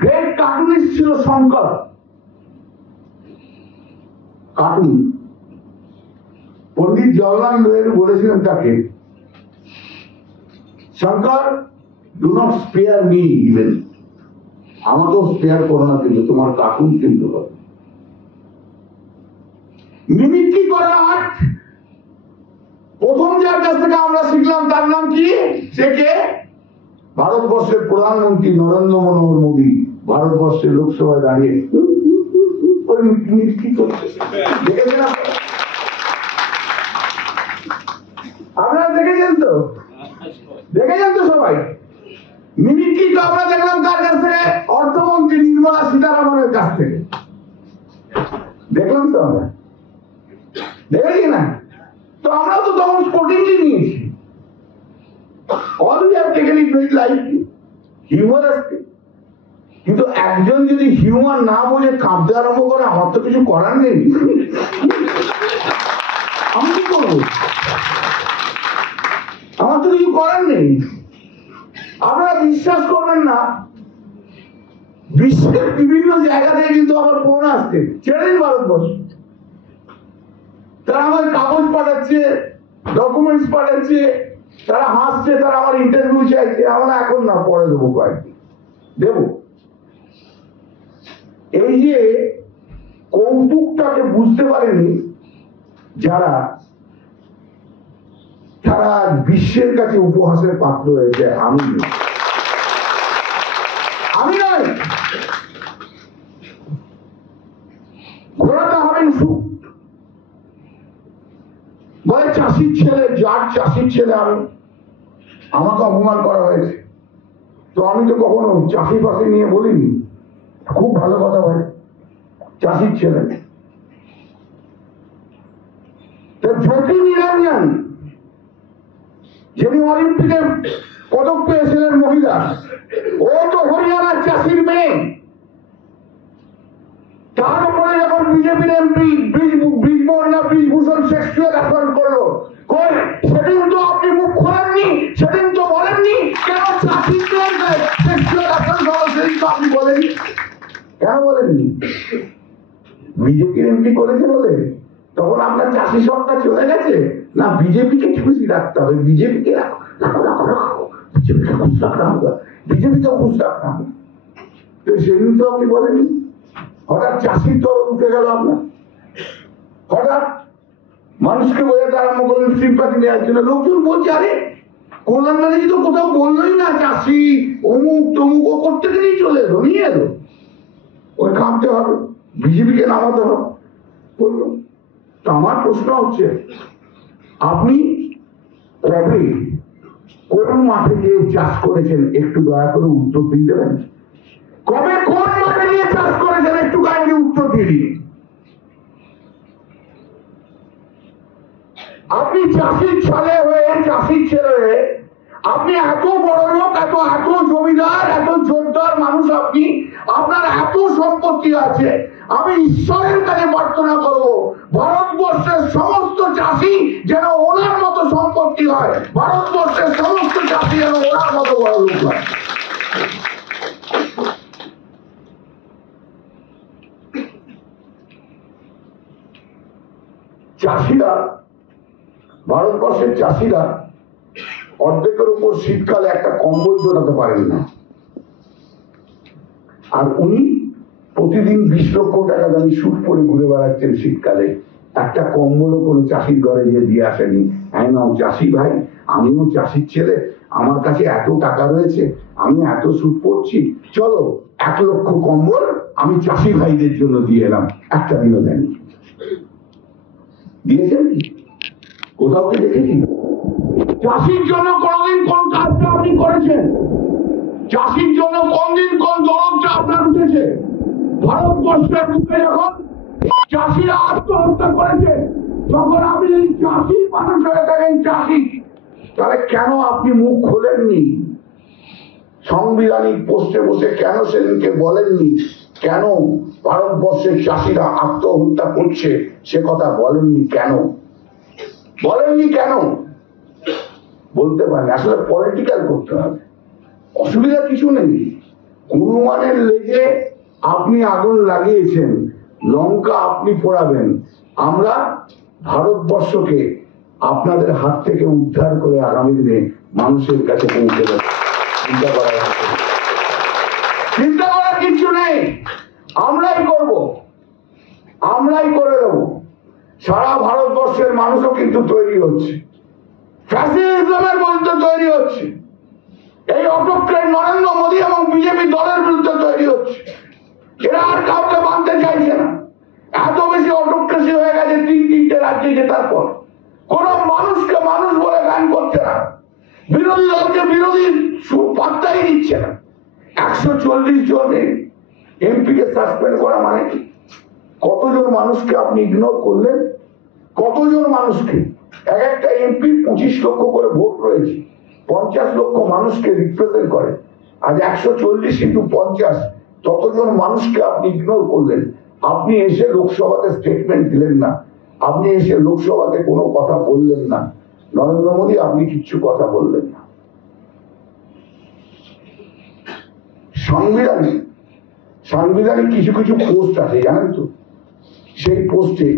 Great cartoonist ছিল Shankar. Cartoon পন্ডিত জওহরলাল নেহরু বলেছিলেন তাকে, Shankar do not spare me even, আমাকেও স্পেয়ার করো না, কিন্তু তোমার কার্টুন কিন্তু হবে। মিমিক্রি করা আর্ট প্রথম যার কাছ থেকে আমরা শিখলাম তার নাম কি? সে কে? ভারতবর্ষের প্রধানমন্ত্রী নরেন্দ্র মনোহর মোদী। ভারতবর্ষের লোকসভায় দাঁড়িয়ে মিমিক্রি করছে, দেখেছেন আপনারা? দেখেছেন তো? দেখেছেন তো সবাই? মিমিক্রি তো আমরা দেখলাম কার কাছ থেকে? অর্থমন্ত্রী নির্মলা সীতারামনের কাছ থেকে দেখলাম তো আমরা, দেখেছি না? তো আমরা তো তখন স্পোর্টিংলি নিয়েছি। All we have taken it very lightly, humorously. কিন্তু একজন যদি হিউমার না বুঝে কাঁদতে আরম্ভ করে, আমার তো কিছু করার নেই। আমি কি করবো? আমার তো কিছু করার নেই। আপনারা বিশ্বাস করবেন না, বিশ্বের বিভিন্ন জায়গা থেকে কিন্তু আমার ফোন আসছে, ছেড়ে ভারতবর্ষ। তারা আমার কাগজ পাঠাচ্ছে, ডকুমেন্টস পাঠাচ্ছে, তারা হাসছে, তারা আমার ইন্টারভিউ চাইছে। আমরা এখন না, পরে দেবো, কয়েকদিন দেবো। এই যে কৌতুকটাকে বুঝতে পারেনি যারা, তারা বিশ্বের কাছে উপহাসের পাত্র হয়েছে। আমি নয়, ঘোরাতে হবে সুখ। বলে চাষির ছেলে, যার চাষির ছেলে আমি, আমাকে অপমান করা হয়েছে। তো আমি তো কখনো চাষি ফাঁসি নিয়ে বলিনি। খুব ভালো কথা ভাই, চাষির ছেলে। জ্যোতি নিরঞ্জন, যিনি অলিম্পিকে পদক পেয়েছিলেন মহিলা, ও তো হরিয়ানার চাষির মেয়ে। তার উপরে যখন বিজেপির এমপি ব্রিজভূষণ সেক্সুয়াল অ্যাসল্ট করলো, সেদিন তো আপনি মুখ খোলেননি, সেদিন তো বলেননি কেন চাষির সেক্সুয়াল অ্যাসল্ট হলো, সেদিন তো আপনি বলেননি। কেন বলেননি? বিজেপির এমপি করেছে বলে তখন আপনার চাষি সরকার চলে গেছে না? বিজেপিকে খুশি রাখতে হবে, বিজেপিকে বিজেপিকে খুশি রাখতে হবে, বিজেপিকে খুশি রাখতে হবে। তো সেদিন তো আপনি বলেননি। হঠাৎ চাষির দল উঠে গেল আপনার, হঠাৎ মানুষকে বোঝাতে আরম্ভ করলেন সিম্পাথি দেওয়ার জন্য। লোকজন বলছে, আরে কল্যাণ ব্যানার্জি তো কোথাও বললোই না চাষি অমুক তমুক, ও করতে গেলেই চলে এলো, নিয়ে এলো। ওই কাঁপতে হবে, বিজেপিকে নামাতে হবে বললো। তো আমার প্রশ্ন হচ্ছে, আপনি কবে কোন মাঠে গিয়ে চাষ করেছেন? একটু দয়া করে উত্তর দিয়ে দেবেন। কবে কোন মাঠে গিয়ে চাষ করেছেন? একটু কাইন্ডলি উত্তর দিয়ে দিন। আপনি চাষির ছেলে হয়ে, চাষির ছেলে হয়ে আপনি এত বড় লোক, এত জমিদার, এত জোরদার মানুষ, আপনি, আপনার এত সম্পত্তি আছে। আমি ঈশ্বরের কাছে প্রার্থনা করব, ভারতবর্ষের সমস্ত চাষি যেন ওনার মতো সম্পত্তি হয়, ভারতবর্ষের সমস্ত চাষি যেন ওনার মতো বড় লোক হয়। চাষিরা, ভারতবর্ষের চাষিরা অর্ধেকের উপর শীতকালে একটা কম্বল জোটাতে পারেন না। আর উনি প্রতিদিন 20 লক্ষ টাকা দামি স্যুট পরে ঘুরে বেড়াচ্ছেন শীতকালে, একটা কম্বলও কোনো চাষির ঘরে গিয়ে দিয়ে আসেনি। হ্যাঁ নাও চাষি ভাই, আমিও চাষির ছেলে, আমার কাছে এত টাকা রয়েছে, আমি এত স্যুট পরছি, চলো 1 লক্ষ কম্বল আমি চাষি ভাইদের জন্য দিয়ে এলাম। একটা দিনও দেয়নি। দিয়েছেন কি? কোথাও কি দেখেছি? চাষির জন্য কোনদিন কোন কাজটা আপনি করেছেন? চাষির জন্য কোনদিন কোন দরদটা আপনার উঠেছে? ভারতবর্ষের বুকে যখন চাষিরা আত্মহত্যা করেছে, তখন আপনি যদি চাষির মানুষ হয়ে থাকেন, চাষি, তাহলে কেন আপনি মুখ খোলেননি? সাংবিধানিক পোস্টে বসে কেন সেদিনকে বলেননি? কেন ভারতবর্ষের চাষিরা আত্মহত্যা করছে সে কথা বলেননি? কেন বলেননি? কেন? বলতে পারেন। আসলে পলিটিক্যাল করতে হবে, অসুবিধা কিছু নেই। হনুমানের লেগে আপনি আগুন লাগিয়েছেন, লঙ্কা আপনি পোড়াবেন, আমরা ভারতবর্ষকে আপনাদের হাত থেকে উদ্ধার করে আগামী দিনে মানুষের কাছে পৌঁছে দেব। চিন্তা করার কিছু নেই, আমরাই করব, আমরাই করে দেব। সারা ভারতবর্ষের মানুষও কিন্তু তৈরি হচ্ছে, ফ্যাসিজমের বিরুদ্ধে তৈরি হচ্ছে, এই অটোক্রেট নরেন্দ্র মোদী এবং বিজেপি দলের বিরুদ্ধে তৈরি হচ্ছে। এরা আর কাউকে মানতে চাইছে না, এত বেশি অটোক্রেসি হয়ে গেছে। 3-3টে রাজ্যে জেতার পর কোন মানুষকে মানুষ বলে গান করছে না, বিরোধী দলকে বিরোধী পাত্তাই দিচ্ছে না। 140 জন এমপি কে সাসপেন্ড করা মানে কি? কতজন মানুষকে আপনি ইগনোর করলেন? কতজন মানুষকে? এক একটা এমপি 25 লক্ষ করে ভোট রয়েছে, 50 লক্ষ মানুষকে রিপ্রেজেন্ট করে। আজ 140 × 50, ততজন মানুষকে আপনি ইগনোর করলেন। আপনি এসে লোকসভাতে স্টেটমেন্ট দিলেন না, আপনি এসে লোকসভাতে কোনো কথা বললেন না। নরেন্দ্র মোদী, আপনি কিচ্ছু কথা বললেন না। সাংবিধানিক কিছু কিছু পোস্ট আছে জানেন তো, সেই পোস্টে